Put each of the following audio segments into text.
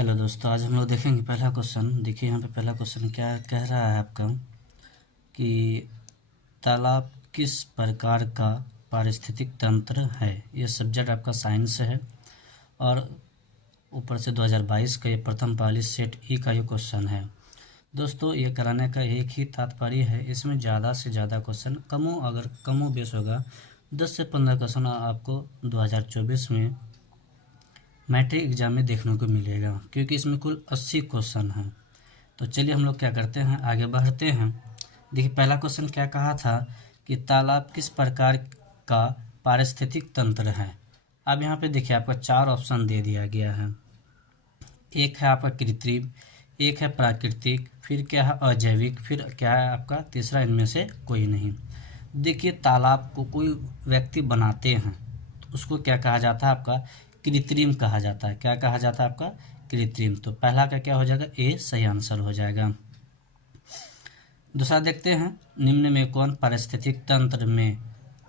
Hello दोस्तों, आज हम लोग देखेंगे पहला क्वेश्चन। देखिए यहाँ पे पहला क्वेश्चन क्या कह रहा है आपका कि तालाब किस प्रकार का पारिस्थितिक तंत्र है। ये सब्जेक्ट आपका साइंस है और ऊपर से 2022 का ये प्रथम पाली सेट ई का ये क्वेश्चन है। दोस्तों ये कराने का एक ही तात्पर्य है, इसमें ज़्यादा से ज़्यादा क्वेश्चन अगर कमो बेस होगा 10 से 15 क्वेश्चन आपको 2024 में मैट्रिक एग्जाम में देखने को मिलेगा, क्योंकि इसमें कुल 80 क्वेश्चन हैं। तो चलिए हम लोग क्या करते हैं, आगे बढ़ते हैं। देखिए पहला क्वेश्चन क्या कहा था कि तालाब किस प्रकार का पारिस्थितिक तंत्र है। अब यहाँ पे देखिए आपका 4 ऑप्शन दे दिया गया है। एक है आपका कृत्रिम, एक है प्राकृतिक, फिर क्या है अजैविक, फिर क्या है आपका तीसरा इनमें से कोई नहीं। देखिए तालाब को कोई व्यक्ति बनाते हैं तो उसको क्या कहा जाता है, आपका कृत्रिम कहा जाता है। क्या कहा जाता है, आपका कृत्रिम। तो पहला का क्या हो जाएगा, ए सही आंसर हो जाएगा। दूसरा देखते हैं, निम्न में कौन पारिस्थितिक तंत्र में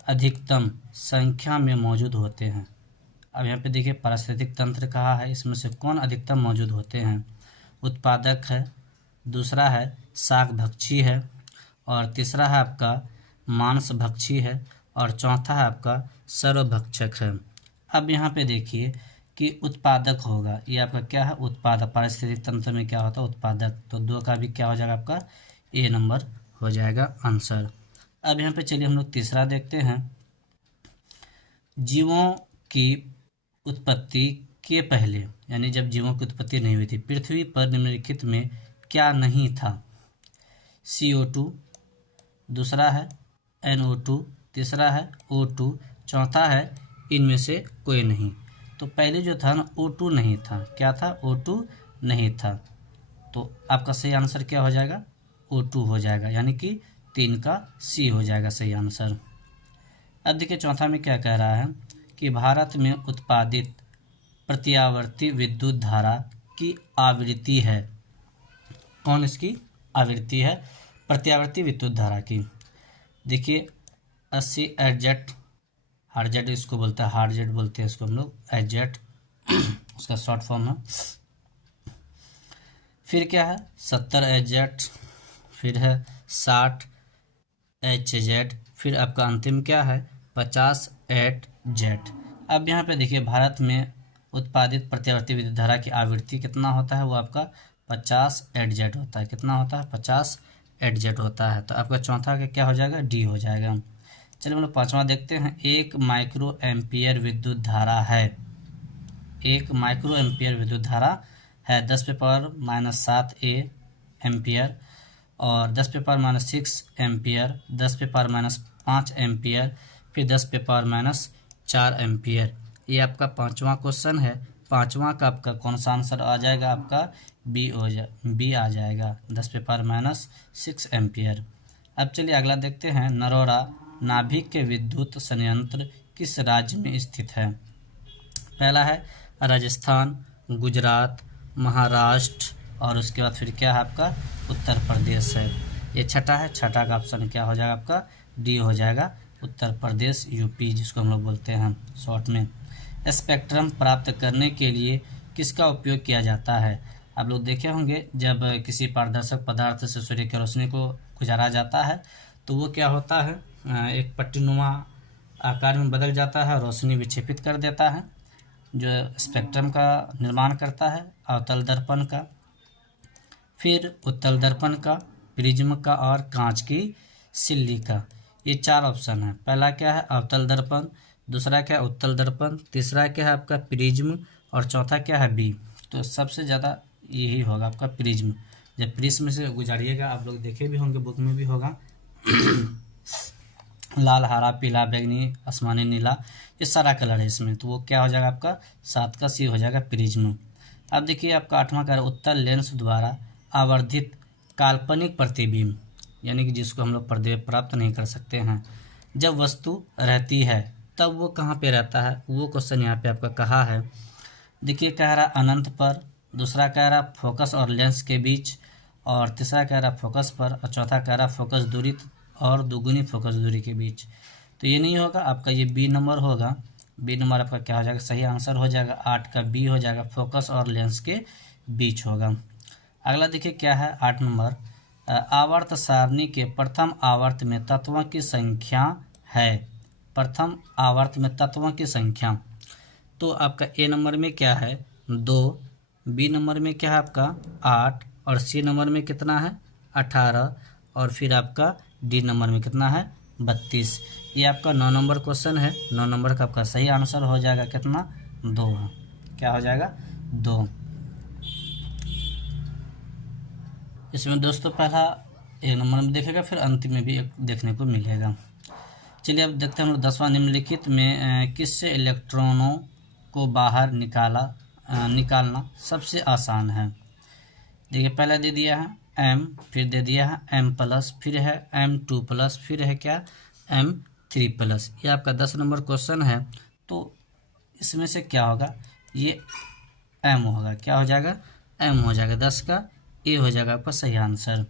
अधिकतम संख्या में मौजूद होते हैं। अब यहाँ पे देखिए पारिस्थितिक तंत्र कहा है, इसमें से कौन अधिकतम मौजूद होते हैं। उत्पादक है, दूसरा है शाकभक्षी है, और तीसरा है आपका मांसभक्षी है, और चौथा है आपका सर्वभक्षक है। अब यहाँ पे देखिए कि उत्पादक होगा, ये आपका क्या है उत्पादक। पारिस्थितिक तंत्र में क्या होता है उत्पादक, तो 2 का भी क्या हो जाएगा आपका ए नंबर हो जाएगा आंसर। अब यहाँ पे चलिए हम लोग तीसरा देखते हैं। जीवों की उत्पत्ति के पहले, यानी जब जीवों की उत्पत्ति नहीं हुई थी, पृथ्वी पर निम्नलिखित में क्या नहीं था। CO2, दूसरा है NO2, तीसरा है O2, चौथा है इनमें से कोई नहीं। तो पहले जो था ना O2 नहीं था। क्या था, O2 नहीं था। तो आपका सही आंसर क्या हो जाएगा, O2 हो जाएगा, यानी कि 3 का C हो जाएगा सही आंसर। अब देखिए चौथा में क्या कह रहा है कि भारत में उत्पादित प्रत्यावर्ती विद्युत धारा की आवृत्ति है। कौन इसकी आवृत्ति है, प्रत्यावर्ती विद्युत धारा की। देखिए 80 एजेट, हार्जेट इसको बोलता है, हार्जेट बोलते हैं इसको हम लोग, एजेट उसका शॉर्ट फॉर्म है। फिर क्या है 70 एजेट, फिर है 60 HZ, फिर आपका अंतिम क्या है 50 8Z। अब यहाँ पे देखिए भारत में उत्पादित प्रत्यावर्ती विद्युत धारा की आवृत्ति कितना होता है, वो आपका 50 8Z होता है। कितना होता है, 50 8Z होता है। तो आपका चौथा का क्या हो जाएगा, डी हो जाएगा। चलिए हम लोग पाँचवा देखते हैं। 1 माइक्रो एम्पियर विद्युत धारा है। 1 माइक्रो एम्पियर विद्युत धारा है 10 पे पावर -7 एम्पियर, और 10 पे पावर -6 एम्पियर, 10 पे पावर -5 एम्पियर, फिर 10 पे पावर -4 एम्पियर। ये आपका पाँचवा क्वेश्चन है। पाँचवा का आपका कौन सा आंसर आ जाएगा, आपका बी आ जाएगा, 10 पे पावर -6 एम्पियर। अब चलिए अगला देखते हैं। नरोरा नाभिक के विद्युत संयंत्र किस राज्य में स्थित है। पहला है राजस्थान, गुजरात, महाराष्ट्र, और उसके बाद फिर क्या है आपका उत्तर प्रदेश है। ये छठा है, छठा का ऑप्शन क्या हो जाएगा, आपका डी हो जाएगा, उत्तर प्रदेश यूपी जिसको हम लोग बोलते हैं शॉर्ट में। स्पेक्ट्रम प्राप्त करने के लिए किसका उपयोग किया जाता है। आप लोग देखे होंगे जब किसी पारदर्शक पदार्थ से सूर्य की रोशनी को गुजारा जाता है तो वो क्या होता है, एक पट्टीनुमा आकार में बदल जाता है, रोशनी विक्षेपित कर देता है, जो स्पेक्ट्रम का निर्माण करता है। अवतल दर्पण का, फिर उत्तल दर्पण का, प्रिज्म का, और कांच की सिल्ली का। ये 4 ऑप्शन है। पहला क्या है अवतल दर्पण, दूसरा क्या है उत्तल दर्पण, तीसरा क्या है आपका प्रिज्म, और चौथा क्या है बी। तो सबसे ज़्यादा यही होगा आपका प्रिज्म। जब प्रिज्म से गुजारिएगा, आप लोग देखे भी होंगे, बुक में भी होगा लाल, हरा, पीला, बैंगनी, आसमानी, नीला, ये सारा कलर है इसमें। तो वो क्या हो जाएगा आपका 7 का सी हो जाएगा प्रिज्म। अब देखिए आपका 8वां का उत्तल लेंस द्वारा आवर्धित काल्पनिक प्रतिबिंब, यानी कि जिसको हम लोग पर्दे प्राप्त नहीं कर सकते हैं, जब वस्तु रहती है तब वो कहाँ पे रहता है, वो क्वेश्चन यहाँ पे आपका कहा है। देखिए कह रहा अनंत पर, दूसरा कह रहा फोकस और लेंस के बीच, और तीसरा कह रहा फोकस पर, और चौथा कह रहा फोकस दूरी और दुगुनी फोकस दूरी के बीच। तो ये नहीं होगा आपका, ये बी नंबर होगा, बी नंबर आपका क्या हो जाएगा, सही आंसर हो जाएगा। 8 का बी हो जाएगा, फोकस और लेंस के बीच होगा। अगला देखिए क्या है 8 नंबर, आवर्त सारणी के प्रथम आवर्त में तत्वों की संख्या है। प्रथम आवर्त में तत्वों की संख्या, तो आपका ए नंबर में क्या है 2, बी नंबर में क्या है आपका 8 और सी नंबर में कितना है 18 और फिर आपका डी नंबर में कितना है 32। ये आपका 9 नंबर क्वेश्चन है। 9 नंबर का आपका सही आंसर हो जाएगा कितना 2 है, क्या हो जाएगा 2। इसमें दोस्तों पहला एक नंबर में देखेगा, फिर अंतिम में भी एक देखने को मिलेगा। चलिए अब देखते हैं हम लोग 10वां, निम्नलिखित में किससे इलेक्ट्रॉनों को बाहर निकालना सबसे आसान है। देखिए पहला दे दिया है m, फिर दे दिया है m+, फिर है m2+, फिर है क्या m3+। ये आपका 10 नंबर क्वेश्चन है। तो इसमें से क्या होगा, ये m होगा, क्या हो जाएगा m हो जाएगा, 10 का ए हो जाएगा आपका सही आंसर।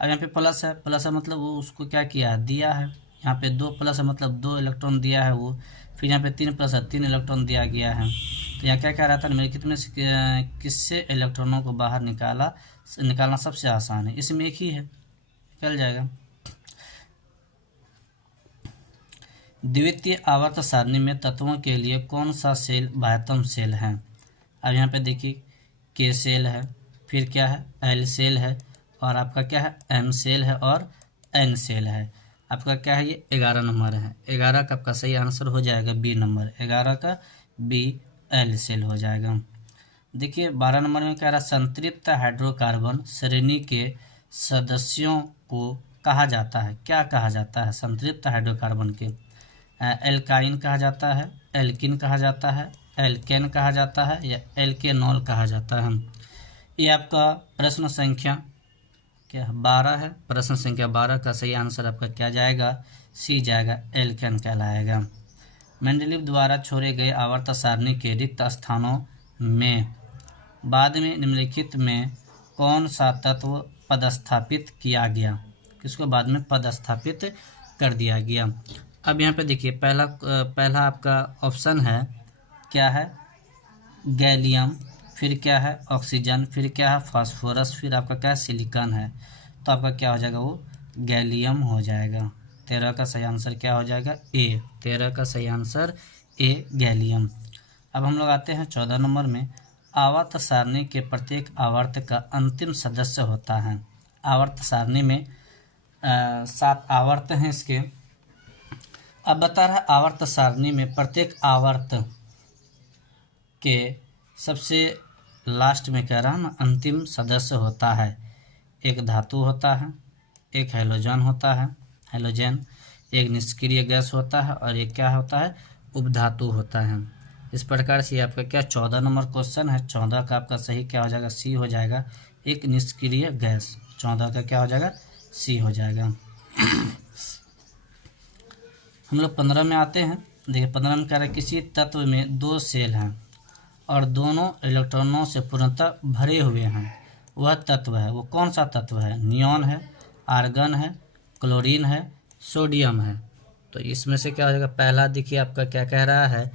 अब यहाँ पे प्लस है, प्लस है मतलब वो उसको क्या किया दिया है, यहाँ पे 2 प्लस है मतलब 2 इलेक्ट्रॉन दिया है वो, फिर यहाँ पे 3 प्लस है 3 इलेक्ट्रॉन दिया गया है। तो यहाँ क्या कह रहा था, निम्नलिखित में से किससे इलेक्ट्रॉनों को बाहर निकालना सबसे आसान है। इसमें एक ही है, निकल जाएगा। द्वितीय आवर्त सारणी में तत्वों के लिए कौन सा सेल बाह्यतम सेल है। अब यहाँ पे देखिए के सेल है, फिर क्या है एल सेल है, और आपका क्या है एम सेल है और एन सेल है। आपका क्या है ये 11 नंबर है। 11 का आपका सही आंसर हो जाएगा बी नंबर, 11 का बी एल सेल हो जाएगा। देखिए 12 नंबर में कह रहा संतृप्त हाइड्रोकार्बन श्रेणी के सदस्यों को कहा जाता है, क्या कहा जाता है संतृप्त हाइड्रोकार्बन के, एल्काइन कहा जाता है, एल्किन कहा जाता है, एल्केन कहा जाता है या एल्केनॉल कहा जाता है। ये आपका प्रश्न संख्या क्या 12 है। प्रश्न संख्या 12 का सही आंसर आपका क्या जाएगा, सी जाएगा, एल्केन कहलाएगा। मेंडलीव द्वारा छोड़े गए आवर्त सारणी के रिक्त स्थानों में बाद में निम्नलिखित में कौन सा तत्व पदस्थापित किया गया, किसको बाद में पदस्थापित कर दिया गया। अब यहाँ पे देखिए पहला आपका ऑप्शन है क्या है गैलियम, फिर क्या है ऑक्सीजन, फिर क्या है फास्फोरस, फिर आपका क्या है सिलिकॉन है। तो आपका क्या हो जाएगा वो गैलियम हो जाएगा। 13 का सही आंसर क्या हो जाएगा ए, 13 का सही आंसर ए गैलियम। अब हम लोग आते हैं 14 नंबर में, आवर्त सारणी के प्रत्येक आवर्त का अंतिम सदस्य होता है। आवर्त सारणी में 7 आवर्त हैं इसके। अब बता रहा है आवर्त सारणी में प्रत्येक आवर्त के सबसे लास्ट में कह रहा है ना अंतिम सदस्य होता है। एक धातु होता है, एक हैलोजन होता है, हैलोजन, एक निष्क्रिय गैस होता है और एक क्या होता है उपधातु होता है। इस प्रकार से आपका क्या 14 नंबर क्वेश्चन है। 14 का आपका सही क्या हो जाएगा सी हो जाएगा, एक निष्क्रिय गैस। 14 का क्या हो जाएगा सी हो जाएगा। हम लोग 15 में आते हैं। देखिए 15 में कह रहा है किसी तत्व में 2 सेल हैं और दोनों इलेक्ट्रॉनों से पूर्णतः भरे हुए हैं, वह तत्व है, वो कौन सा तत्व है, नियॉन है, आर्गन है, क्लोरीन है, सोडियम है। तो इसमें से क्या हो जाएगा, पहला देखिए आपका क्या कह रहा है,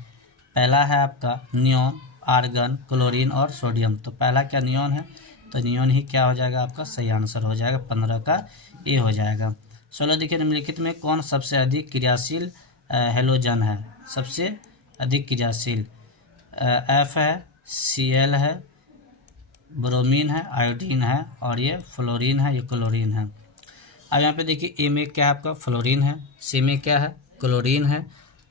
पहला है आपका नियॉन, आर्गन, क्लोरीन और सोडियम। तो पहला क्या नियॉन है, तो नियॉन ही क्या हो जाएगा आपका सही आंसर हो जाएगा, 15 का ए हो जाएगा। 16 देखिए निम्नलिखित में कौन सबसे अधिक क्रियाशील हैलोजन है, सबसे अधिक क्रियाशील, एफ है, Cl है, ब्रोमीन है, आयोडीन है और ये फ्लोरीन है, ये क्लोरीन है। अब यहाँ पे देखिए ए में क्या है आपका फ्लोरीन है, सी में क्या है क्लोरीन है।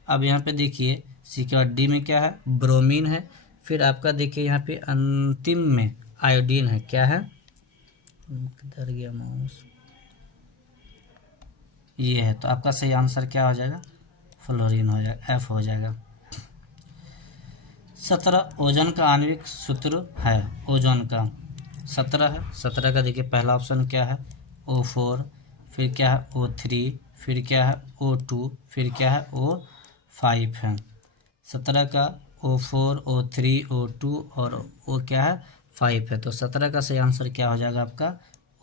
अब यहाँ पे देखिए सी के बाद डी में क्या है ब्रोमीन है, फिर आपका देखिए यहाँ पे अंतिम में आयोडीन है, क्या है किधर गया माउस, ये है। तो आपका सही आंसर क्या हो जाएगा फ्लोरीन हो जाएगा, एफ हो जाएगा। 17 ओजोन का आणविक सूत्र है, ओजोन का 17 है। 17 का देखिए पहला ऑप्शन क्या है O4, फिर क्या है O3, फिर क्या है O2, फिर क्या है O5 है। 17 का O4, O3, O2 और O क्या है 5 है। तो 17 का सही आंसर क्या हो जाएगा आपका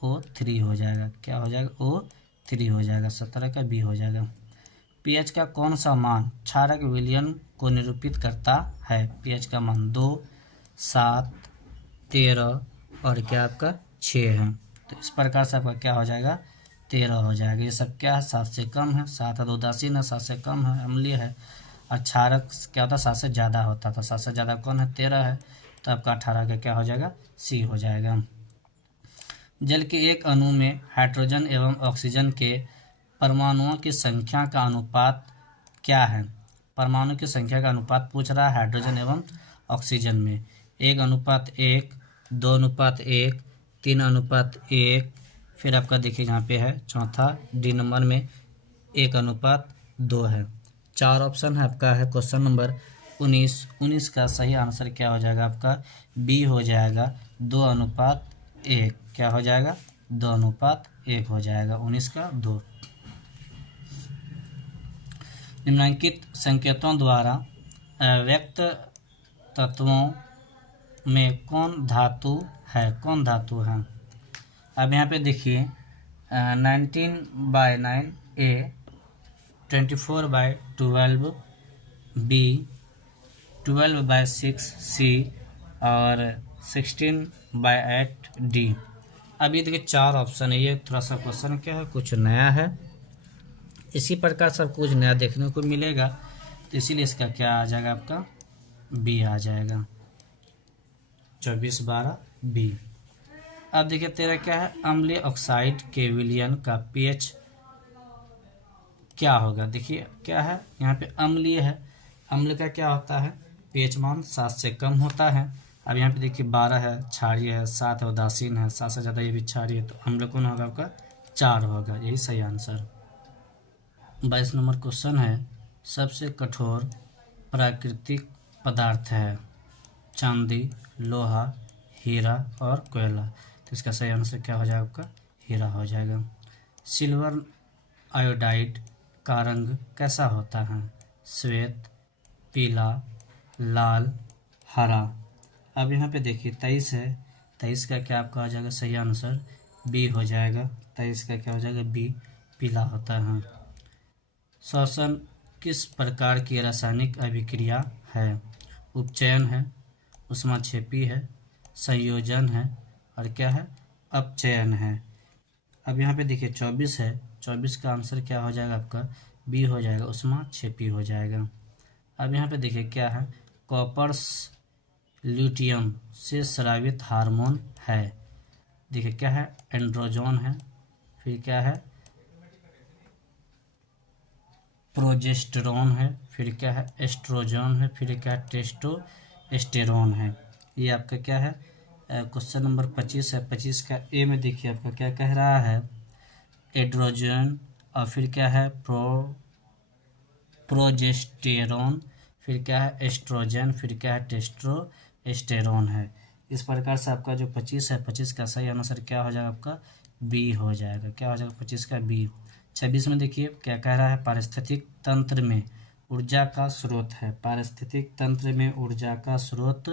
O3 हो जाएगा, क्या हो जाएगा O3 हो जाएगा, 17 का बी हो जाएगा। पीएच का कौन सा मान क्षारक विलयन को निरूपित करता है? पीएच का मान 2, 7, 13 और क्या आपका 6 है। तो इस प्रकार से आपका क्या हो जाएगा? 13 हो जाएगा। ये सब क्या है? 7 से कम है, 7 है तो उदासीन है, 7 से कम है अम्लीय है, और क्षारक क्या होता है? 7 से ज़्यादा होता था। 7 से ज़्यादा कौन है? 13 है, तो आपका 18 का क्या हो जाएगा? सी हो जाएगा। जल के एक अणु में हाइड्रोजन एवं ऑक्सीजन के परमाणुओं की संख्या का अनुपात क्या है? परमाणु की संख्या का अनुपात पूछ रहा है हाइड्रोजन एवं ऑक्सीजन में। 1:1, 2:1, 3:1, फिर आपका देखिए यहाँ पे है चौथा डी नंबर में 1:2 है। 4 ऑप्शन है आपका है क्वेश्चन नंबर 19 का सही आंसर क्या हो जाएगा? आपका बी हो जाएगा 2:1। क्या हो जाएगा? 2:1 हो जाएगा। 19 का 2। निम्नलिखित संकेतों द्वारा व्यक्त तत्वों में कौन धातु है? कौन धातु है? अब यहाँ पे देखिए 19/9 ए, 24/12 बी, 12/6 सी और 16/8 डी। अब ये देखिए 4 ऑप्शन है। ये थोड़ा सा क्वेश्चन क्या है? कुछ नया है। इसी प्रकार सब कुछ नया देखने को मिलेगा, तो इसीलिए इसका क्या आ जाएगा? आपका बी आ जाएगा। 24/12 बी। अब देखिए तेरा क्या है? अम्लीय ऑक्साइड के विलयन का पीएच क्या होगा? देखिए क्या है यहाँ पे? अम्लीय है। अम्ल का क्या होता है? पीएच मान 7 से कम होता है। अब यहाँ पे देखिए 12 है क्षारीय है, 7 है उदासीन है, 7 से ज़्यादा ये भी क्षारीय है, तो अम्ल कौन होगा? आपका 4 होगा। यही सही आंसर। 22 नंबर क्वेश्चन है, सबसे कठोर प्राकृतिक पदार्थ है चांदी, लोहा, हीरा और कोयला। तो इसका सही आंसर क्या हो जाएगा? आपका हीरा हो जाएगा। सिल्वर आयोडाइड का रंग कैसा होता है? श्वेत, पीला, लाल, हरा। अब यहाँ पे देखिए 23 है, 23 का क्या आपका आ जाएगा? सही आंसर बी हो जाएगा। 23 का क्या हो जाएगा? बी, पीला होता है। श्वसन किस प्रकार की रासायनिक अभिक्रिया है? उपचयन है, ऊष्माक्षेपी है, संयोजन है और क्या है? अपचयन है। अब यहाँ पे देखिए 24 है, 24 का आंसर क्या हो जाएगा? आपका बी हो जाएगा, ऊष्माक्षेपी हो जाएगा। अब यहाँ पे देखिए क्या है? कॉपर्स ल्यूटियम से स्रावित हार्मोन है। देखिए क्या है? एंड्रोजोन है, फिर क्या है? प्रोजेस्टेरोन है, फिर क्या है? एस्ट्रोजन है, फिर क्या है? टेस्टोस्टेरोन है। ये आपका क्या है? क्वेश्चन नंबर 25 है। 25 का ए में देखिए आपका क्या कह रहा है? एड्रोजन और फिर क्या है? प्रोजेस्टेरोन, फिर क्या है? एस्ट्रोजन, फिर क्या है? टेस्टोस्टेरोन है। इस प्रकार से आपका जो 25 है, 25 का सही आंसर क्या हो जाएगा? आपका बी हो जाएगा। क्या हो जाएगा? 25 का बी। 26 में देखिए क्या कह रहा है? पारिस्थितिक तंत्र में ऊर्जा का स्रोत है। पारिस्थितिक तंत्र में ऊर्जा का स्रोत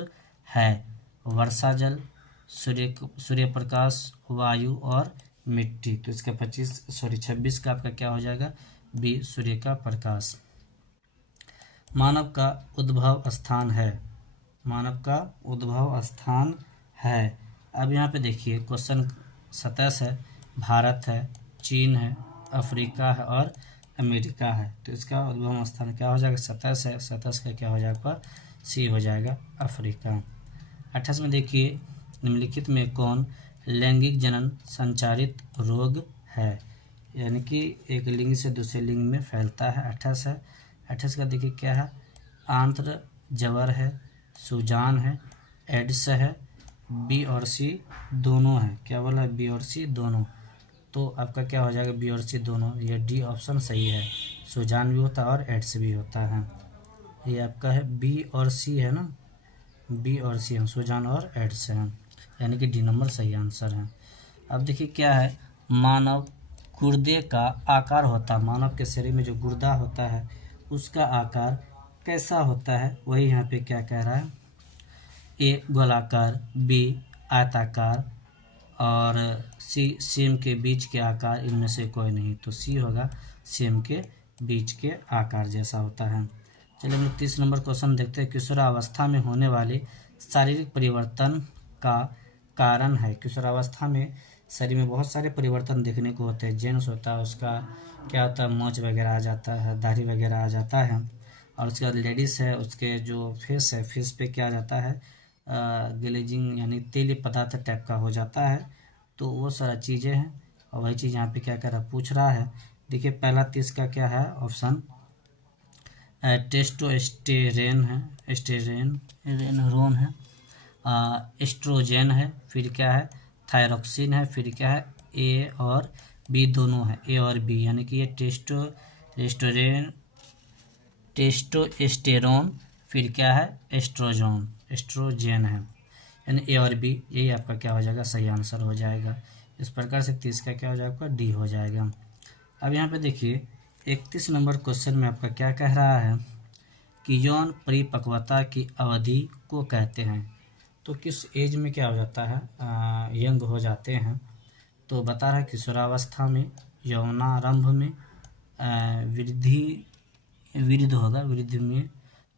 है वर्षा जल, सूर्य प्रकाश, वायु और मिट्टी। तो इसका 26 का आपका क्या हो जाएगा? बी, सूर्य का प्रकाश। मानव का उद्भव स्थान है। मानव का उद्भव स्थान है। अब यहाँ पे देखिए क्वेश्चन 27 है। भारत है, चीन है, अफ्रीका है और अमेरिका है। तो इसका उद्भव स्थान क्या हो जाएगा? 27 है, 27 का क्या हो जाएगा? आपका सी हो जाएगा, अफ्रीका। 28 में देखिए निम्नलिखित में कौन लैंगिक जनन संचारित रोग है? यानी कि एक लिंग से दूसरे लिंग में फैलता है। 28 है। 28 का देखिए क्या है? आंत्र जवर है, सूजान है, एड्स है, बी और सी दोनों है। क्या बोला? बी और सी दोनों। तो आपका क्या हो जाएगा? बी और सी दोनों। ये डी ऑप्शन सही है। सूजान भी होता है और एड्स भी होता है। ये आपका है बी और सी है ना, बी और सी है, सूजान और एड्स हैं, यानी कि डी नंबर सही आंसर है। अब देखिए क्या है? मानव गुर्दे का आकार होता है, मानव के शरीर में जो गुर्दा होता है उसका आकार कैसा होता है? वही यहाँ पे क्या कह रहा है? ए गोलाकार, बी आयताकार और सी सेम के बीच के आकार। इनमें से कोई नहीं, तो सी होगा सेम के बीज के आकार जैसा होता है। चलिए हम लोग 30 नंबर क्वेश्चन देखते हैं। किशोरावस्था में होने वाले शारीरिक परिवर्तन का कारण है। किशोरावस्था में शरीर में बहुत सारे परिवर्तन देखने को होते हैं। जेंट्स होता है उसका क्या होता है, मोच वगैरह आ जाता है, दाढ़ी वगैरह आ जाता है। और उसके बाद लेडीज़ है, उसके जो फेस है, फेस पे क्या आ जाता है, ग्लेजिंग यानी तेली पदार्थ टाइप का हो जाता है। तो वो सारा चीज़ें हैं और वही चीज़ यहाँ पे क्या कर रहा पूछ रहा है। देखिए पहला 30 का क्या है ऑप्शन, टेस्टोस्टेरोन है, एस्टेरोन है, एस्ट्रोजन है, फिर क्या है थायरोक्सिन है, फिर क्या है ए और बी दोनों है, ए और बी, यानी कि ये टेस्टोस्टेरोन, फिर क्या है एस्ट्रोजन है, यानी ए और बी, यही आपका क्या हो जाएगा सही आंसर हो जाएगा। इस प्रकार से 30 का क्या हो जाएगा आपका डी हो जाएगा। अब यहाँ पे देखिए 31 नंबर क्वेश्चन में आपका क्या कह रहा है कि यौन परिपक्वता की अवधि को कहते हैं। तो किस एज में क्या हो जाता है, यंग हो जाते हैं। तो बता रहा है किशोरावस्था में, यौनारंभ में, वृद्ध होगा, वृद्ध में,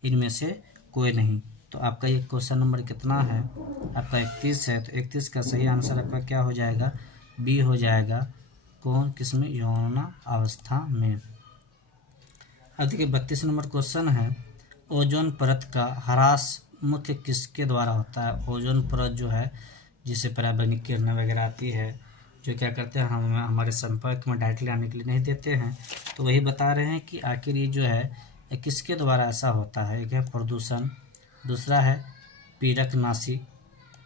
इनमें से कोई नहीं। तो आपका ये क्वेश्चन नंबर कितना है आपका 31 है। तो 31 का सही आंसर आपका क्या हो जाएगा, बी हो जाएगा। कौन किसमें, यौनावस्था में। अब देखिए 32 नंबर क्वेश्चन है, ओजोन परत का ह्रास मुख्य किसके द्वारा होता है। ओजोन परत जो है जिससे पराबैंगनी किरणें वगैरह आती है, जो क्या करते हैं हम हमारे संपर्क में डायरेक्टली आने के लिए नहीं देते हैं। तो वही बता रहे हैं कि आखिर ये जो है किसके द्वारा ऐसा होता है। एक है प्रदूषण, दूसरा है पीरकनाशी,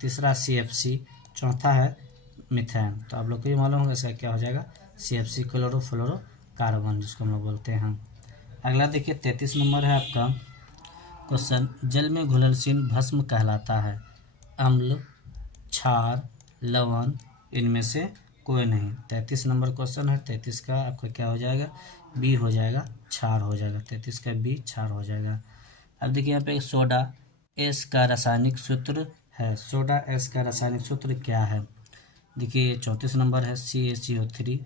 तीसरा CFC, चौथा है मिथेन। तो आप लोग को ये मालूम होगा इसका क्या हो जाएगा, CFC क्लोरोफ्लोरोकार्बन जिसको हम लोग बोलते हैं। अगला देखिए 33 नंबर है आपका क्वेश्चन, जल में घुलनशील भस्म कहलाता है। अम्ल, क्षार, लवण, इनमें से कोई नहीं। 33 नंबर क्वेश्चन है। 33 का आपका क्या हो जाएगा, बी हो जाएगा, क्षार हो जाएगा। 33 का बी क्षार हो जाएगा। अब देखिए यहाँ पे सोडा एस का रासायनिक सूत्र है। सोडा एस का रासायनिक सूत्र क्या है। देखिए 34 नंबर है, CaCO3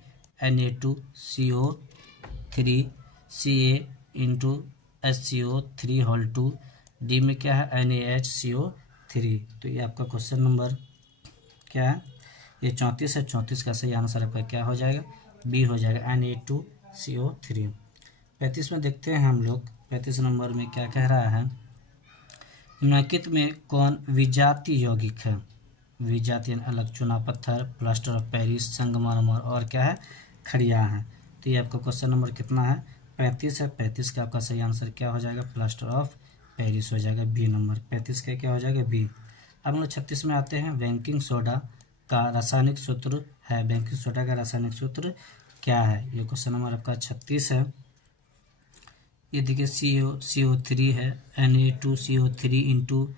Na2CO3 Ca into HCO3 whole 2, D में क्या है NaHCO3। तो ये आपका क्वेश्चन नंबर क्या है, ये 34 है। 34 का सही आंसर आपका क्या हो जाएगा, बी हो जाएगा, Na2CO3। 35 में देखते हैं हम लोग, 35 नंबर में क्या कह रहा है, निम्नलिखित में कौन विजातीय यौगिक है। विजातीय अलग, चूना पत्थर, प्लास्टर ऑफ पेरिस, संगमरमर और क्या है खड़िया है। तो ये आपका क्वेश्चन नंबर कितना है, 35 है। 35 का आपका सही आंसर क्या हो जाएगा, प्लास्टर ऑफ पेरिस हो जाएगा, बी नंबर। 35 का क्या हो जाएगा, बी। अब हम लोग 36 में आते हैं, बेकिंग सोडा का रासायनिक सूत्र है। बेकिंग सोडा का रासायनिक सूत्र क्या है, ये क्वेश्चन नंबर आपका 36 है। ये देखिए CO3 है, Na2CO3 इंटू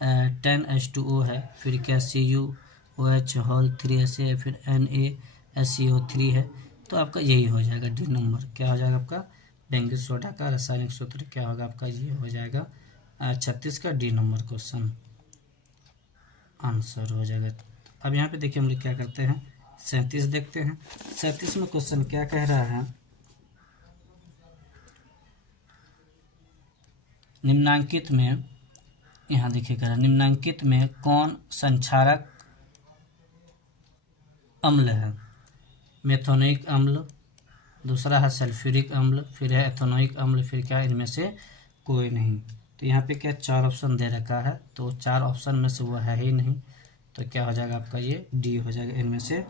10H2O है, फिर क्या CuOH होल 3 ऐसे है, फिर NaSCO3 है। तो आपका यही हो जाएगा डी नंबर। क्या हो जाएगा आपका, बेकिंग सोडा का रासायनिक सूत्र क्या होगा आपका, ये हो जाएगा 36 का डी नंबर क्वेश्चन आंसर हो जाएगा। अब यहाँ पे देखिए हम लोग क्या करते हैं, 37 देखते हैं। 37 में क्वेश्चन क्या कह रहा है, निम्नांकित में, यहाँ देखिएगा निम्नांकित में कौन संक्षारक अम्ल है। मेथोनिक अम्ल, दूसरा है सल्फ्यूरिक अम्ल, फिर है एथेनोइक अम्ल, फिर क्या इनमें से कोई नहीं। तो यहाँ पे क्या 4 ऑप्शन दे रखा है, तो 4 ऑप्शन में से वो है ही नहीं। तो क्या हो जाएगा आपका, ये डी हो जाएगा, इनमें से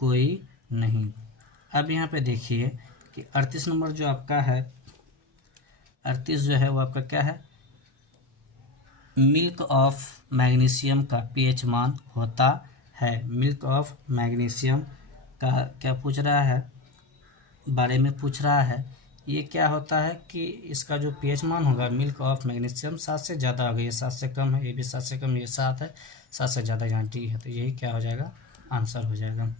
कोई नहीं। अब यहाँ पे देखिए कि 38 नंबर जो आपका है, 38 जो है वो आपका क्या है, मिल्क ऑफ मैग्नीशियम का pH मान होता है। मिल्क ऑफ मैग्नीशियम का क्या पूछ रहा है, बारे में पूछ रहा है। ये क्या होता है कि इसका जो pH मान होगा, मिल्क ऑफ मैग्नीशियम 7 से ज़्यादा होगा, ये 7 से कम है, ये भी 7 से कम, ये 7 है, 7 से ज़्यादा यहाँ डी है। तो यही क्या हो जाएगा, आंसर हो जाएगा।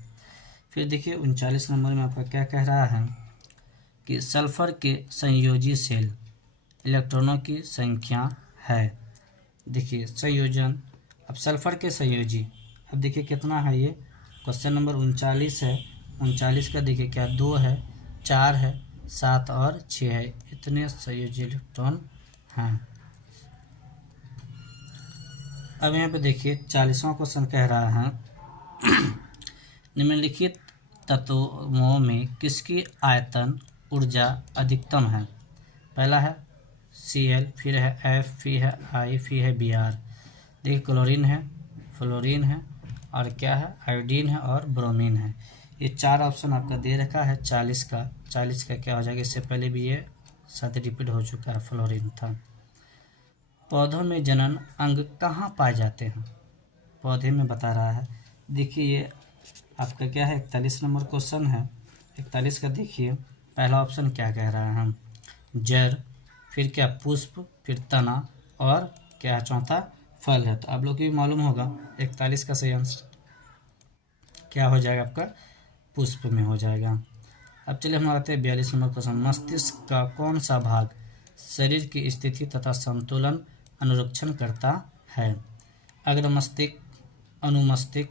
फिर देखिए 39 नंबर में आपका क्या कह रहा है कि सल्फर के संयोजी सेल इलेक्ट्रॉनों की संख्या है। देखिए संयोजन, अब सल्फर के संयोजी, अब देखिए कितना है, ये क्वेश्चन नंबर 39 है। 39 का देखिए क्या 2 है, 4 है, 7 और 6 है, इतने संयोजी इलेक्ट्रॉन हैं। अब यहाँ पे देखिए 40वां क्वेश्चन कह रहा है निम्नलिखित तत्वों में किसकी आयतन ऊर्जा अधिकतम है। पहला है Cl, फिर है F, फिर है I, फिर है Br। देखिए क्लोरीन है, फ्लोरीन है और क्या है आयोडीन है और ब्रोमीन है। ये 4 ऑप्शन आपका दे रखा है 40 का क्या हो जाएगा, इससे पहले भी ये साथ रिपीट हो चुका है, फ्लोरीन था। पौधों में जनन अंग कहाँ पाए जाते हैं, पौधे में बता रहा है। देखिए ये आपका क्या है 41 नंबर क्वेश्चन है। 41 का देखिए पहला ऑप्शन क्या कह रहा है, हम जड़, फिर क्या पुष्प, फिर तना और क्या चौथा फल है। तो आप लोग को भी मालूम होगा 41 का सही आंसर क्या हो जाएगा, आपका पुष्प में हो जाएगा। अब चलिए हम आते हैं 42 नंबर क्वेश्चन। मस्तिष्क का कौन सा भाग शरीर की स्थिति तथा संतुलन अनुरक्षण करता है। अग्र मस्तिष्क, अनुमस्तिष्क,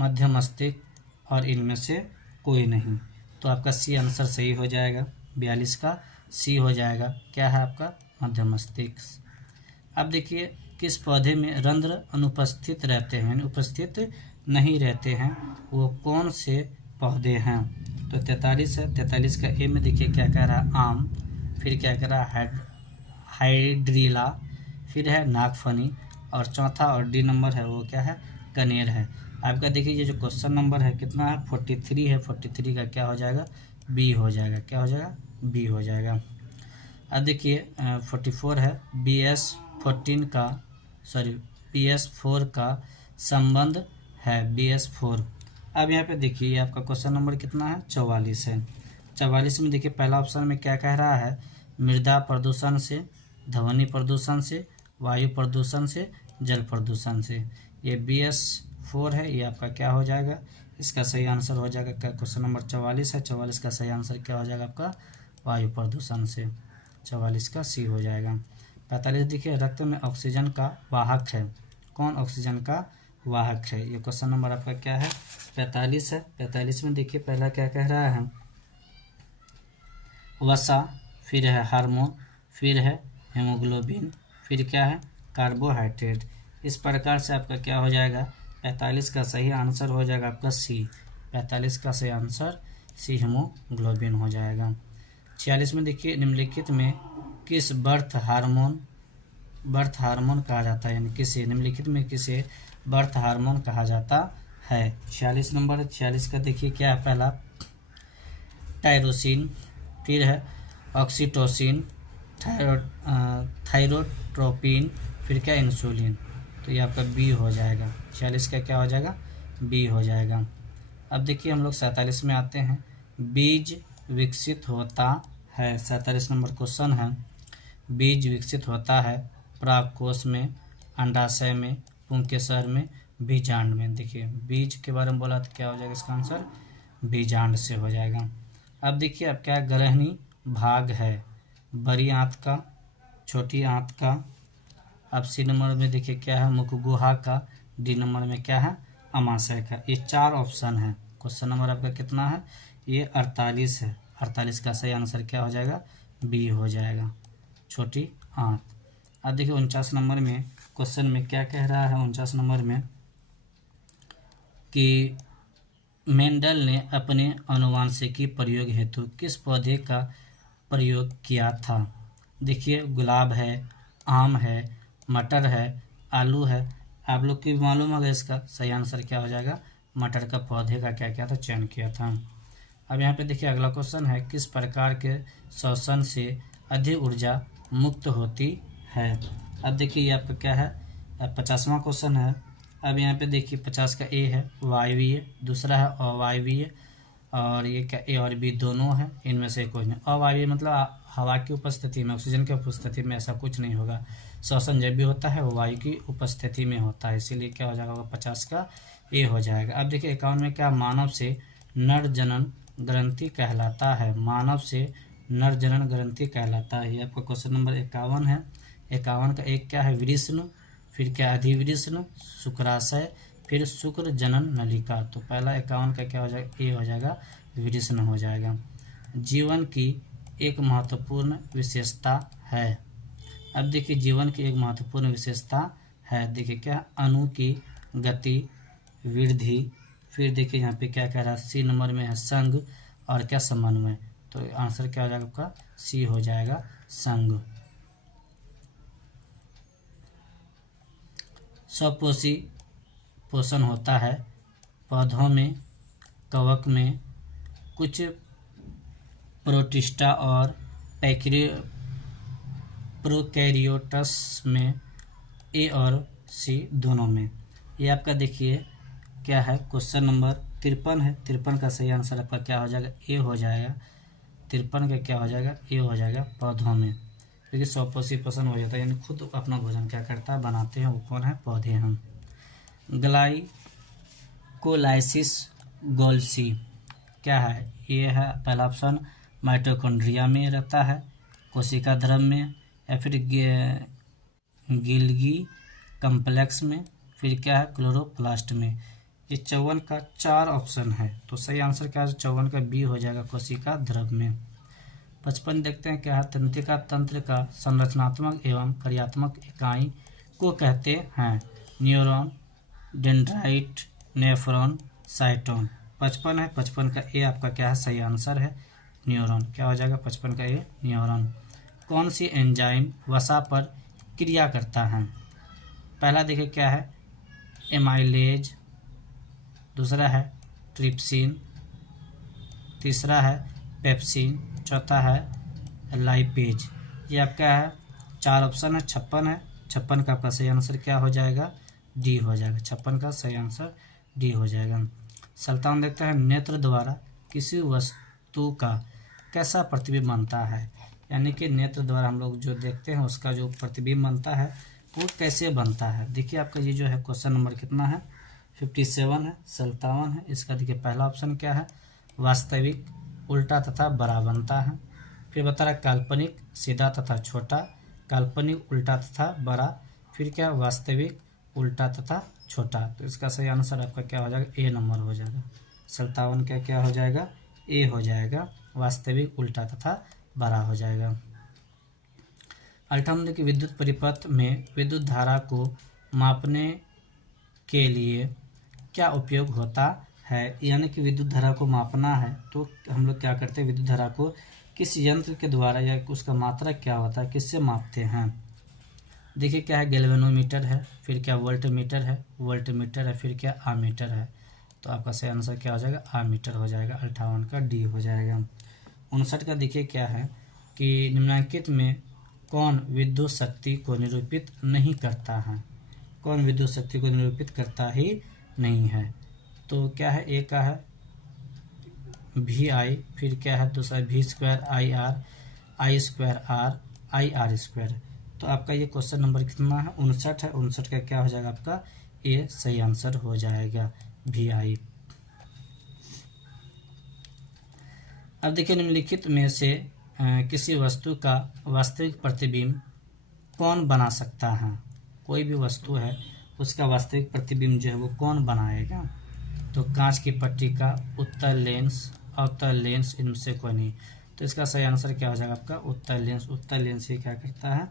मध्य मस्तिष्क और इनमें से कोई नहीं। तो आपका सी आंसर सही हो जाएगा, 42 का सी हो जाएगा। क्या है आपका मध्य मस्तिष्क। अब देखिए किस पौधे में रंध्र अनुपस्थित रहते हैं, उपस्थित नहीं रहते हैं, वो कौन से पौधे हैं। तो 43 है, 43 का ए में देखिए क्या कह रहा है आम, फिर क्या कह रहा है हाइड्रीला, फिर है नागफनी और चौथा और डी नंबर है वो क्या है कनेर है। आपका देखिए ये जो क्वेश्चन नंबर है कितना है 43 है, 43 का क्या हो जाएगा बी हो जाएगा, क्या हो जाएगा बी हो जाएगा। अब देखिए 44 है BS14 का BS4 का संबंध है BS4। अब यहाँ पे देखिए आपका क्वेश्चन नंबर कितना है 44 है। 44 में देखिए पहला ऑप्शन में क्या कह रहा है मृदा प्रदूषण से, ध्वनि प्रदूषण से, वायु प्रदूषण से, जल प्रदूषण से। ये BS4 है, ये आपका क्या हो जाएगा, इसका सही आंसर हो जाएगा क्या क्वेश्चन नंबर 44 है। 44 का सही आंसर क्या हो जाएगा आपका वायु प्रदूषण से, 44 का सी हो जाएगा। 45 देखिए रक्त में ऑक्सीजन का वाहक है, कौन ऑक्सीजन का वाहक है। ये क्वेश्चन नंबर आपका क्या है 45 है। 45 में देखिए पहला क्या कह रहा है वसा, फिर है हार्मोन, फिर है हेमोग्लोबिन, फिर क्या है कार्बोहाइड्रेट। इस प्रकार से आपका क्या हो जाएगा 45 का सही आंसर हो जाएगा आपका सी, 45 का सही आंसर सी हेमोग्लोबिन हो जाएगा। 46 में देखिए निम्नलिखित में किस बर्थ हार्मोन कहा जाता है, यानी किसे निम्नलिखित में किसे बर्थ हार्मोन कहा जाता है। 46 नंबर 46 का देखिए क्या है पहला टायरोसिन, फिर है ऑक्सीटोसिन, थायरोट्रोपिन, फिर क्या इंसुलिन। तो ये आपका बी हो जाएगा, 46 का क्या हो जाएगा बी हो जाएगा। अब देखिए हम लोग 47 में आते हैं। बीज विकसित होता है, 47 नंबर क्वेश्चन है। बीज विकसित होता है प्राकोष में, अंडाशय में, पुंकेसर में, बीजांड में। देखिए बीज के बारे में बोला तो क्या हो जाएगा इसका आंसर बीजांड से हो जाएगा। अब देखिए अब क्या ग्रहणी भाग है, बड़ी आंत का, छोटी आंत का। अब सी नंबर में देखिए क्या है मुखगुहा का, डी नंबर में क्या है अमाशय का। ये 4 ऑप्शन है। क्वेश्चन नंबर आपका कितना है ये 48 है, 48 का सही आंसर क्या हो जाएगा बी हो जाएगा, छोटी आंत। अब देखिए 49 नंबर में क्वेश्चन में क्या कह रहा है 49 नंबर में कि मेंडल ने अपने आनुवंशिकी प्रयोग हेतु किस पौधे का प्रयोग किया था। देखिए गुलाब है, आम है, मटर है, आलू है। आप लोग की भी मालूम होगा इसका सही आंसर क्या हो जाएगा मटर का पौधे का क्या किया था चयन किया था। अब यहाँ पे देखिए अगला क्वेश्चन है किस प्रकार के श्वसन से अधिक ऊर्जा मुक्त होती है। अब देखिए ये आपका क्या है 50वां क्वेश्चन है। अब यहाँ पे देखिए 50 का ए है वायवीय, दूसरा है अवायवीय और ये क्या ए और बी दोनों है, इनमें से कोई नहीं। अवायवीय मतलब हवा की उपस्थिति में, ऑक्सीजन की उपस्थिति में ऐसा कुछ नहीं होगा। श्वसन जब भी होता है वो वायु की उपस्थिति में होता है, इसीलिए क्या हो जाएगा 50 का ए हो जाएगा। अब देखिए 51 में क्या मानव से नर जनन ग्रंथि कहलाता है, मानव से नर जनन ग्रंथि कहलाता है। ये आपका क्वेश्चन नंबर 51 है। 51 का एक क्या है वृषण, फिर क्या अधिवृषण, शुक्राशय, फिर शुक्र जनन नलिका। तो पहला 51 का क्या हो जाएगा ए हो जाएगा वृषण हो जाएगा। जीवन की एक महत्वपूर्ण विशेषता है। अब देखिए जीवन की एक महत्वपूर्ण विशेषता है, देखिए क्या, अणु की गति वृद्धि। फिर देखिए यहाँ पे क्या कह रहा है, सी नंबर में है संघ और क्या, समन्वय। तो आंसर क्या हो जाएगा आपका, सी हो जाएगा, संघ। स्वपोषी पोषण होता है पौधों में, कवक में, कुछ प्रोटिस्टा और प्रोकैरियोट्स में, ए और सी दोनों में। ये आपका देखिए क्या है, क्वेश्चन नंबर 53 है। 53 का सही आंसर आपका क्या हो जाएगा, ए हो जाएगा। 53 का क्या हो जाएगा, ए हो जाएगा, पौधों में। देखिए स्वपोषी पोषण हो जाता है, यानी खुद अपना भोजन क्या करता है, बनाते हैं, वो कौन है, पौधे हैं। ग्लाइकोलाइसिस गोल्सी क्या है, ये है पहला ऑप्शन, माइटोकॉन्ड्रिया में रहता है, कोशिका द्रव में, या फिर गिल्गी कम्प्लेक्स में, फिर क्या है, क्लोरोप्लास्ट में। ये 54 का 4 ऑप्शन है, तो सही आंसर क्या है, 54 का बी हो जाएगा, कोशिका द्रव में। 55 देखते हैं क्या है, तंत्रिका तंत्र का संरचनात्मक एवं कार्यात्मक इकाई को कहते हैं, न्यूरॉन, डेंड्राइट, नेफ्रॉन, साइटोन। 55 है, 55 का ए आपका क्या है, सही आंसर है, न्यूरॉन। क्या हो जाएगा 55 का ए, न्यूरॉन। कौन सी एंजाइम वसा पर क्रिया करता है, पहला देखिए क्या है, एमाइलेज, दूसरा है ट्रिप्सिन, तीसरा है पेप्सिन, चौथा है लाइपेज। ये आपका है 4 ऑप्शन है, 56 है। 56 का आपका सही आंसर क्या हो जाएगा, डी हो जाएगा। 56 का सही आंसर डी हो जाएगा। 57 देखते हैं, नेत्र द्वारा किसी वस्तु का कैसा प्रतिबिंब बनता है, यानी कि नेत्र द्वारा हम लोग जो देखते हैं उसका जो प्रतिबिंब बनता है वो कैसे बनता है। देखिए आपका ये जो है क्वेश्चन नंबर कितना है, 57 है, 57 है। इसका देखिए पहला ऑप्शन क्या है, वास्तविक, उल्टा तथा बड़ा बनता है। फिर बता रहा है काल्पनिक, सीधा तथा छोटा, काल्पनिक, उल्टा तथा बड़ा, फिर क्या, वास्तविक, उल्टा तथा छोटा। तो इसका सही आंसर आपका क्या हो जाएगा, ए नंबर हो जाएगा। 57 का क्या हो जाएगा, ए हो जाएगा, वास्तविक, उल्टा तथा बड़ा हो जाएगा। 58 की विद्युत परिपथ में विद्युत धारा को मापने के लिए क्या उपयोग होता है, यानी कि विद्युत धारा को मापना है तो हम लोग क्या करते हैं, विद्युत धारा को किस यंत्र के द्वारा या उसका मात्रा क्या होता है, किससे मापते हैं। देखिए क्या है, गैल्वेनोमीटर है, फिर क्या वोल्टमीटर है, फिर क्या आमीटर है। तो आपका सही आंसर क्या हो जाएगा, आमीटर हो जाएगा। 58 का डी हो जाएगा। 59 का देखिए क्या है कि निम्नलिखित में कौन विद्युत शक्ति को निरूपित नहीं करता है, कौन विद्युत शक्ति को निरूपित करता ही नहीं है। तो क्या है, ए का है वी आई, फिर क्या है दूसरा V square I R, I square R, I R square. तो आपका ये क्वेश्चन नंबर कितना है, 59 है। 59 का क्या हो जाएगा आपका, ए सही आंसर हो जाएगा, वी आई। अब देखिए निम्नलिखित में से किसी वस्तु का वास्तविक प्रतिबिंब कौन बना सकता है, कोई भी वस्तु है उसका वास्तविक प्रतिबिंब जो है वो कौन बनाएगा। तो कांच की पट्टी का उत्तल लेंस, अवतल लेंस, इनमें से कोई नहीं। तो इसका सही आंसर क्या हो जाएगा आपका, उत्तल लेंस। उत्तल लेंस ही क्या करता है,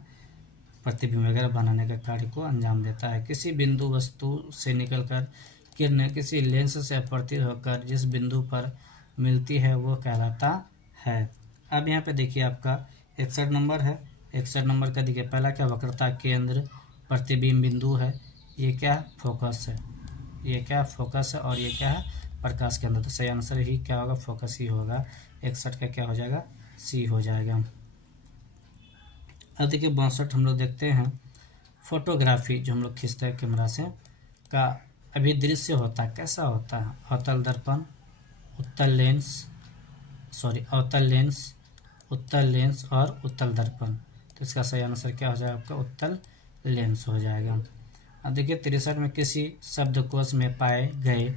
प्रतिबिंब वगैरह बनाने का कार्य को अंजाम देता है। किसी बिंदु वस्तु से निकलकर किरणें किसी लेंस से अपवर्तित होकर जिस बिंदु पर मिलती है वो कहलाता है। अब यहाँ पे देखिए आपका 61 नंबर है। 61 नंबर का देखिए पहला क्या, वक्रता केंद्र प्रतिबिंब बिंदु है, ये क्या फोकस है, ये क्या फोकस है, और ये क्या है प्रकाश केंद्र। तो सही आंसर ही क्या होगा, फोकस ही होगा। 61 का क्या हो जाएगा, सी हो जाएगा। अब देखिए 62 हम लोग देखते हैं, फोटोग्राफी जो हम लोग खींचते हैं कैमरा से का अभिदृश्य होता है, कैसा होता है, अवतल दर्पण, उत्तल लेंस, उत्तल लेंस और उत्तल दर्पण। तो इसका सही आंसर क्या हो जाएगा आपका, उत्तल लेंस हो जाएगा। अब देखिए 63 में, किसी शब्दकोश में पाए गए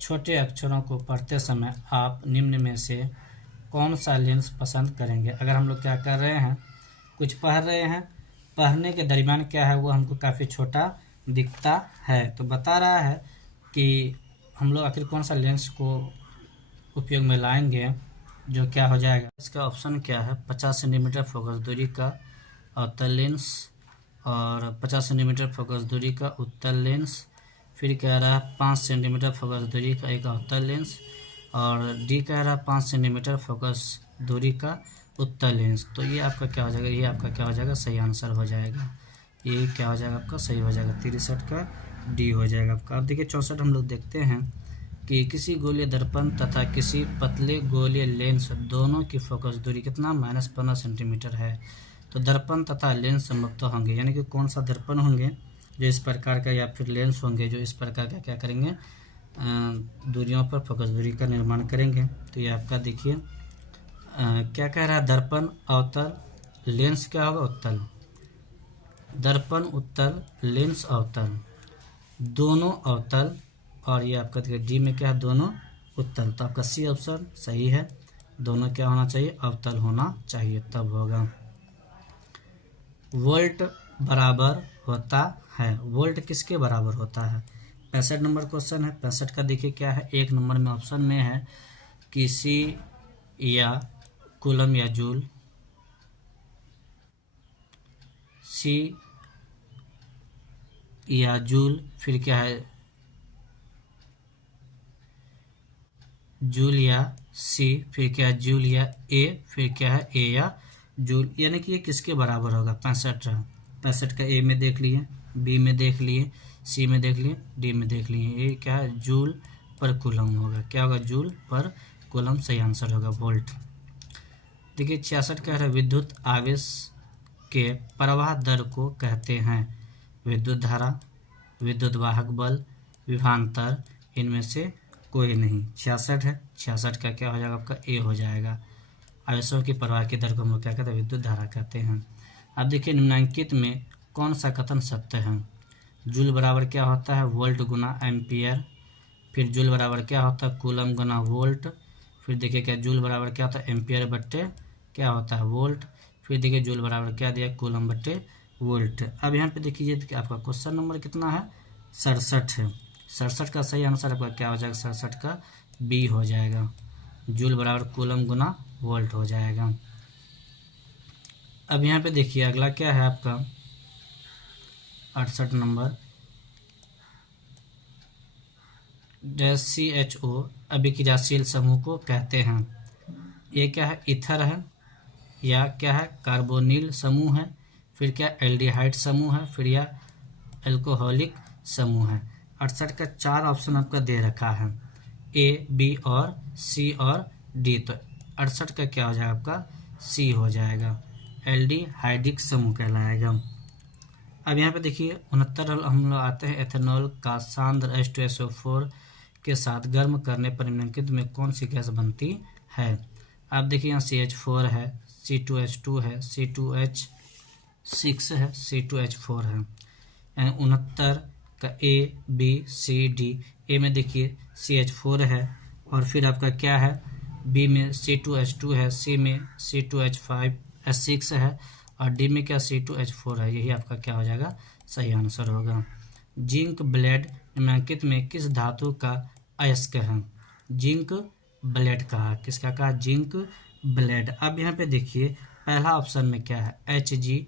छोटे अक्षरों को पढ़ते समय आप निम्न में से कौन सा लेंस पसंद करेंगे। अगर हम लोग क्या कर रहे हैं, कुछ पढ़ रहे हैं, पढ़ने के दरमियान क्या है वो हमको काफ़ी छोटा दिखता है, तो बता रहा है कि हम लोग आखिर कौन सा लेंस को उपयोग में लाएंगे। जो क्या हो जाएगा, इसका ऑप्शन क्या है, 50 सेंटीमीटर फोकस दूरी का अवतल लेंस और 50 सेंटीमीटर फोकस दूरी का उत्तल लेंस, फिर कह रहा है 5 सेंटीमीटर फोकस दूरी का एक अवतल लेंस, और डी कह रहा है 5 सेंटीमीटर फोकस दूरी का उत्तल लेंस। तो ये आपका क्या हो जाएगा, ये आपका क्या हो जाएगा, सही आंसर हो जाएगा। ये क्या हो जाएगा आपका, सही हो जाएगा, 63 का डी हो जाएगा आपका। अब देखिए 64 हम लोग देखते हैं कि किसी गोलीय दर्पण तथा किसी पतले गोलीय लेंस दोनों की फोकस दूरी कितना, -15 सेंटीमीटर है। तो दर्पण तथा लेंस संभवतः होंगे, यानी कि कौन सा दर्पण होंगे जो इस प्रकार का, या फिर लेंस होंगे जो इस प्रकार का क्या करेंगे, दूरियों पर फोकस दूरी का निर्माण करेंगे। तो ये आपका देखिए क्या कह रहा है, दर्पण अवतल, लेंस क्या होगा, उत्तल। दर्पण उत्तल, लेंस अवतल, दोनों अवतल, और ये आपका देखिए डी में क्या है, दोनों उत्तल। तो आपका सी ऑप्शन सही है, दोनों क्या होना चाहिए, अवतल होना चाहिए, तब होगा। वोल्ट बराबर होता है, वोल्ट किसके बराबर होता है, 65 नंबर क्वेश्चन है। 65 का देखिए क्या है, एक नंबर में ऑप्शन में है कि सी या कूलम या जूल, सी या जूल, फिर क्या है जूल या सी, फिर क्या है जूल या ए, फिर क्या है ए या जूल, यानी कि ये किसके बराबर होगा, 65 रहा। 65 का ए में देख लिए, बी में देख लिए, सी में देख लिए, डी में देख लिए, ये क्या है, जूल पर कूलम होगा, क्या होगा, जूल पर कूलम सही आंसर होगा, वोल्ट। देखिए 66 कह रहा है, विद्युत आवेश के प्रवाह दर को कहते हैं विद्युत धारा, विद्युत वाहक बल, विभवांतर, इनमें से कोई नहीं। 66 है, 66 का क्या हो जाएगा आपका, ए हो जाएगा। आवेशों की प्रवाह की दर को हम लोग क्या कहते हैं, विद्युत धारा कहते हैं। अब देखिए निम्नलिखित में कौन सा कथन सत्य है, जूल बराबर क्या होता है, वोल्ट गुना एम्पियर, फिर जूल बराबर क्या होता है, कूलम गुना वोल्ट, फिर देखिए क्या जूल बराबर क्या होता है, एम्पियर बट्टे क्या होता है, वोल्ट, फिर देखिए जूल बराबर क्या दिया, कूलम बट्टे वोल्ट। अब यहाँ पे देखिए आपका क्वेश्चन नंबर कितना है, 67 है। 67 का सही आंसर आपका क्या हो जाएगा, 67 का बी हो जाएगा, जूल बराबर कूलम गुना वोल्ट हो जाएगा। अब यहाँ पे देखिए अगला क्या है आपका 68 नंबर, CHO अभिक्रियाशील समूह को कहते हैं। ये क्या है, ईथर है, या क्या है, कार्बोनिल समूह है, फिर क्या एल्डिहाइड समूह है, फिर या एल्कोहलिक समूह है। 68 का 4 ऑप्शन आपका दे रखा है, ए, बी और सी और डी। तो 68 का क्या हो जाएगा आपका, सी हो जाएगा, एल्डिहाइडिक समूह कहलाएगा। अब यहाँ पे देखिए 69 हम लोग आते हैं, एथेनॉल का सांद्र H2SO4 के साथ गर्म करने पर निम्नलिखित में कौन सी गैस बनती है। आप देखिए यहाँ CH4 है, C2H2 है, C2H6 है, C2H4 है, यानी 69 का ए, बी, सी, डी। ए में देखिए CH4 है, और फिर आपका क्या है, बी में C2H2 है, सी में C2H6 है, और डी में क्या C2H4 है। यही आपका क्या हो जाएगा, सही आंसर होगा। जिंक ब्लेड निम्नलिखित में किस धातु का अयस्क है, जिंक ब्लेड कहा, किसका कहा, जिंक ब्लेड। अब यहाँ पे देखिए पहला ऑप्शन में क्या है, Hg,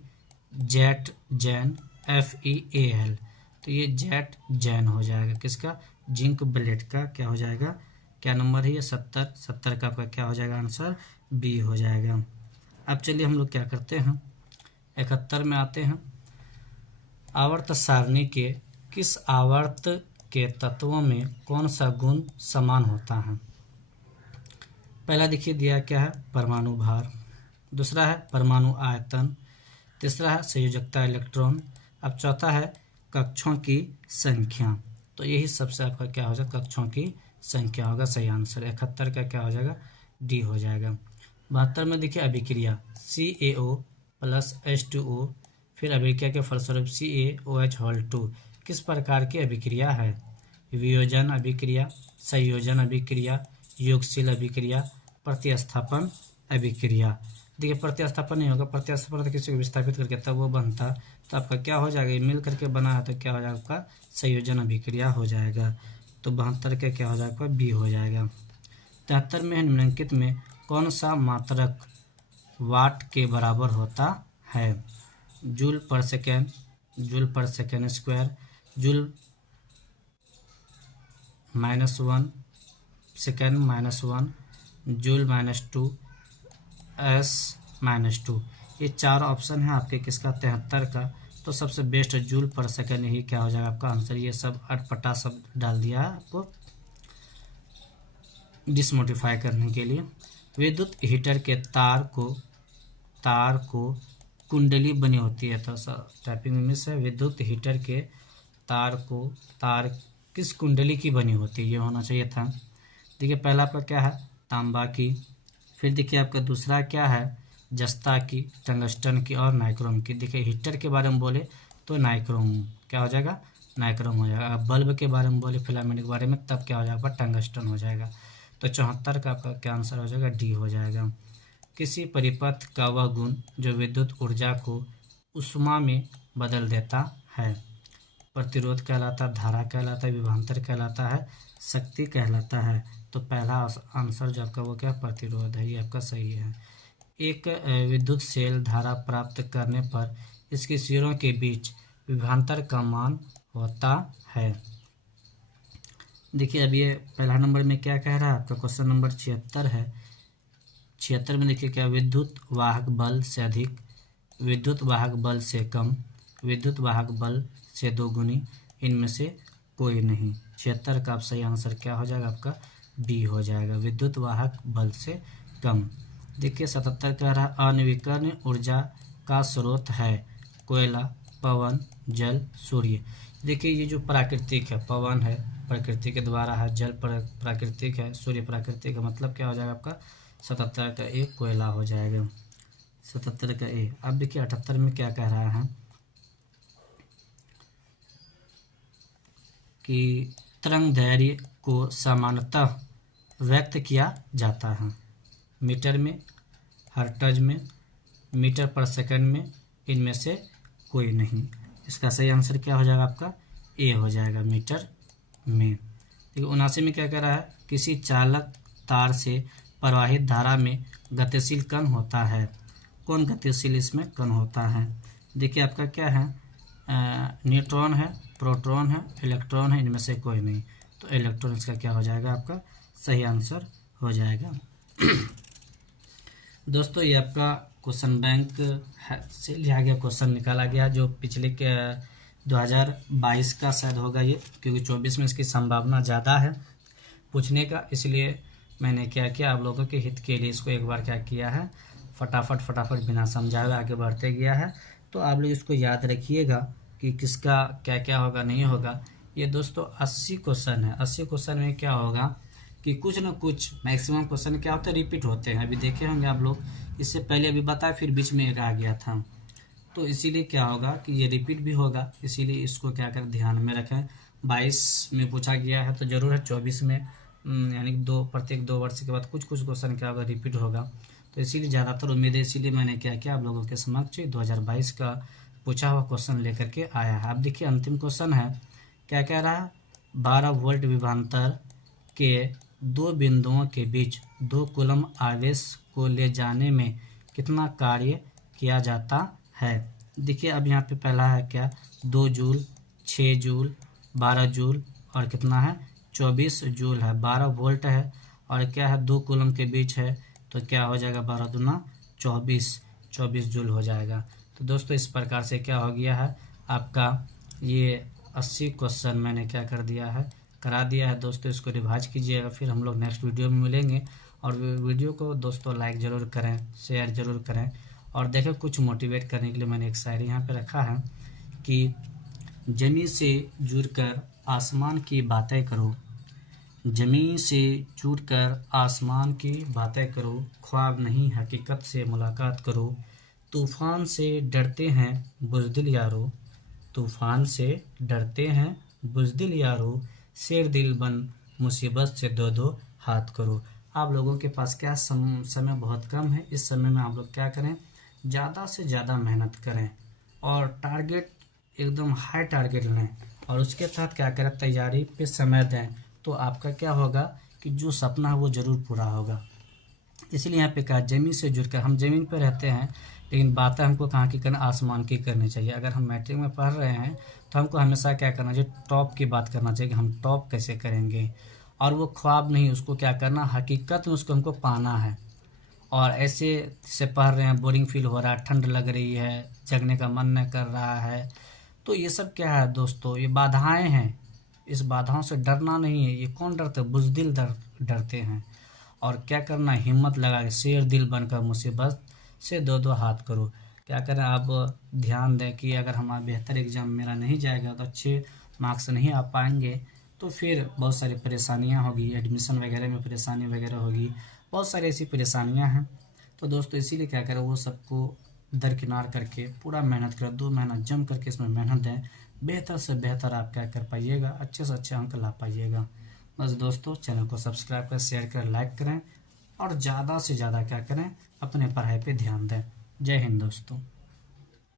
जेट जैन, FeAl। तो ये जेट जैन हो जाएगा, किसका, जिंक ब्लेड का क्या हो जाएगा, क्या नंबर है ये, 70 का आपका क्या हो जाएगा आंसर, बी हो जाएगा। अब चलिए हम लोग क्या करते हैं, 71 में आते हैं। आवर्त सारणी के किस आवर्त के तत्वों में कौन सा गुण समान होता है। पहला देखिए दिया क्या है, परमाणु भार, दूसरा है परमाणु आयतन, तीसरा है संयोजकता इलेक्ट्रॉन, अब चौथा है कक्षों की संख्या। तो यही सबसे आपका क्या हो जाएगा, कक्षों की संख्या होगा सही आंसर। 71 का क्या हो जाएगा, डी हो जाएगा। 72 में देखिए अभिक्रिया CaO प्लस H2O, फिर अभिक्रिया के फलस्वरूप CaOH2 किस प्रकार की अभिक्रिया है, वियोजन अभिक्रिया, संयोजन अभिक्रिया, योगशील अभिक्रिया, प्रतिस्थापन अभिक्रिया। देखिए प्रतिस्थापन नहीं होगा, प्रतिस्थापन तो किसी को विस्थापित करके तब वो बनता, तो आपका क्या हो जाएगा, ये मिल करके बना है तो क्या हो जाएगा आपका संयोजन अभिक्रिया हो जाएगा। तो 72 का क्या हो जाएगा, बी हो जाएगा। 73 में निम्नलिखित में कौन सा मात्रक वाट के बराबर होता है? जूल पर सेकेंड, जूल पर second square, joule -1 second -1, joule -2, S -2। ये चार ऑप्शन है आपके किसका? 73 का। तो सबसे बेस्ट जूल पर सेकेंड ही क्या हो जाएगा आपका आंसर। ये सब अटपटा सब डाल दिया है आपको डिसमोटिफाई करने के लिए। विद्युत हीटर के तार को कुंडली बनी होती है। तो टाइपिंग में मिस है। विद्युत हीटर के तार किस कुंडली की बनी होती है, ये होना चाहिए था। देखिए पहला आपका क्या है? तांबा की। फिर देखिए आपका दूसरा क्या है? जस्ता की, टंगस्टन की और नाइक्रोम की। देखिए हीटर के बारे में बोले तो नाइक्रोम क्या हो जाएगा? नाइक्रोम हो जाएगा। बल्ब के बारे में बोले, फिलामेंट के बारे में, तब क्या हो जाएगा? टंगस्टन हो जाएगा। तो 74 का आपका क्या आंसर हो जाएगा? डी हो जाएगा। किसी परिपथ का वह गुण जो विद्युत ऊर्जा को ऊष्मा में बदल देता है? प्रतिरोध कहलाता है, धारा कहलाता है, विभवांतर कहलाता है, शक्ति कहलाता है। तो पहला आंसर जो आपका वो क्या? प्रतिरोध है। ये आपका सही है। एक विद्युत सेल धारा प्राप्त करने पर इसके सिरों के बीच विभवांतर का मान होता है। देखिए अब ये पहला नंबर में क्या कह रहा है आपका? क्वेश्चन नंबर 76 है। 76 में देखिए क्या? विद्युत वाहक बल से अधिक, विद्युत वाहक बल से कम, विद्युत वाहक बल से दोगुनी, इनमें से कोई नहीं। 76 का आप सही आंसर क्या हो जाएगा आपका? बी हो जाएगा, विद्युत वाहक बल से कम। देखिए 77 कह रहा है अनविकर्ण ऊर्जा का स्रोत है कोयला, पवन, जल, सूर्य। देखिए ये जो प्राकृतिक है, पवन है प्रकृति के द्वारा है, जल प्राकृतिक है, सूर्य प्राकृतिक है, मतलब क्या हो जाएगा आपका? 77 का ए कोयला हो जाएगा। 77 का ए। अब देखिए 78 में क्या कह रहा है कि तरंग दैर्घ्य को सामान्यतः व्यक्त किया जाता है मीटर में, हर्ट्ज में, मीटर पर सेकंड में, इनमें से कोई नहीं। इसका सही आंसर क्या हो जाएगा आपका? ए हो जाएगा, मीटर में। देखिए 79 में क्या कह रहा है? किसी चालक तार से प्रवाहित धारा में गतिशील कण होता है। कौन गतिशील इसमें कण होता है? देखिए आपका क्या है? न्यूट्रॉन है, प्रोटॉन है, इलेक्ट्रॉन है, इनमें से कोई नहीं। तो इलेक्ट्रॉन इसका क्या हो जाएगा आपका? सही आंसर हो जाएगा। दोस्तों ये आपका क्वेश्चन बैंक से लिया गया क्वेश्चन निकाला गया, जो पिछले के 2022 का शायद होगा ये, क्योंकि 24 में इसकी संभावना ज़्यादा है पूछने का। इसलिए मैंने क्या किया, आप लोगों के हित के लिए इसको एक बार क्या किया है, फटाफट बिना समझाए हुए आगे बढ़ते गया है। तो आप लोग इसको याद रखिएगा कि किसका क्या क्या होगा, नहीं होगा। ये दोस्तों 80 क्वेश्चन है। 80 क्वेश्चन में क्या होगा कि कुछ न कुछ मैक्सिमम क्वेश्चन क्या होता है? रिपीट होते हैं। अभी देखे होंगे आप लोग, इससे पहले अभी बताया, फिर बीच में एक आ गया था। तो इसीलिए क्या होगा कि ये रिपीट भी होगा, इसीलिए इसको क्या कर ध्यान में रखें। 22 में पूछा गया है तो ज़रूर है 24 में, यानी प्रत्येक 2 वर्ष के बाद कुछ क्वेश्चन क्या होगा? रिपीट होगा। तो इसीलिए ज़्यादातर उम्मीद है, इसीलिए मैंने क्या किया, आप लोगों के समक्ष 2022 का पूछा हुआ क्वेश्चन लेकर के आया है। अब देखिए अंतिम क्वेश्चन है, क्या कह रहा है? 12 वोल्ट विभवांतर के 2 बिंदुओं के बीच 2 कूलम आवेश को ले जाने में कितना कार्य किया जाता है? देखिए अब यहाँ पे पहला है क्या? 2 जूल, 6 जूल, 12 जूल और कितना है? 24 जूल है। 12 वोल्ट है और क्या है? 2 कूलम के बीच है, तो क्या हो जाएगा? 12 दूना 24 जूल हो जाएगा। तो दोस्तों इस प्रकार से क्या हो गया है आपका ये 80 क्वेश्चन मैंने क्या कर दिया है, करा दिया है। दोस्तों इसको रिवाइज कीजिएगा, फिर हम लोग नेक्स्ट वीडियो में मिलेंगे। और वीडियो को दोस्तों लाइक ज़रूर करें, शेयर ज़रूर करें। और देखो कुछ मोटिवेट करने के लिए मैंने एक शायरी यहाँ पे रखा है कि ज़मीं से जुड़कर आसमान की बातें करो, ज़मीं से जुड़कर आसमान की बातें करो, ख्वाब नहीं हकीकत से मुलाकात करो। तूफ़ान से डरते हैं बुज़दिल यारो, तूफ़ान से डरते हैं बुज़दिल यारो, शेर दिल बन मुसीबत से 2-2 हाथ करो। आप लोगों के पास क्या समय बहुत कम है। इस समय में आप लोग क्या करें? ज़्यादा से ज़्यादा मेहनत करें और टारगेट एकदम हाई टारगेट लें, और उसके साथ क्या करें? तैयारी पे समय दें। तो आपका क्या होगा कि जो सपना है वो ज़रूर पूरा होगा। इसलिए यहाँ पे कहा ज़मीन से जुड़कर, हम ज़मीन पर रहते हैं लेकिन बातें हमको कहाँ की करना, आसमान की करनी चाहिए। अगर हम मैट्रिक में पढ़ रहे हैं तो हमको हमेशा क्या करना चाहिए, टॉप की बात करना चाहिए कि हम टॉप कैसे करेंगे। और वो ख्वाब नहीं, उसको क्या करना, हकीकत में उसको हमको पाना है। और ऐसे से पढ़ रहे हैं, बोरिंग फील हो रहा है, ठंड लग रही है, जगने का मन नहीं कर रहा है, तो ये सब क्या है दोस्तों, ये बाधाएं हैं। इस बाधाओं से डरना नहीं है। ये कौन डरते हैं, बुज़दिल डरते हैं। और क्या करना है, हिम्मत लगा के शेर दिल बनकर मुसीबत से दो दो हाथ करो। क्या करें, आप ध्यान दें कि अगर हमारा बेहतर एग्ज़ाम मेरा नहीं जाएगा तो अच्छे मार्क्स नहीं आ पाएंगे, तो फिर बहुत सारी परेशानियां होगी, एडमिशन वगैरह में परेशानी वगैरह होगी, बहुत सारी ऐसी परेशानियां हैं। तो दोस्तों इसीलिए क्या करें, वो सबको दरकिनार करके पूरा मेहनत करें, 2 महीना जम करके इसमें मेहनत दें। बेहतर से बेहतर आप क्या कर पाइएगा, अच्छे से अच्छे अंक ला पाइएगा। बस दोस्तों, चैनल को सब्सक्राइब करें, शेयर करें, लाइक करें और ज़्यादा से ज़्यादा क्या करें, अपने पढ़ाई पे ध्यान दें। जय हिंद दोस्तों।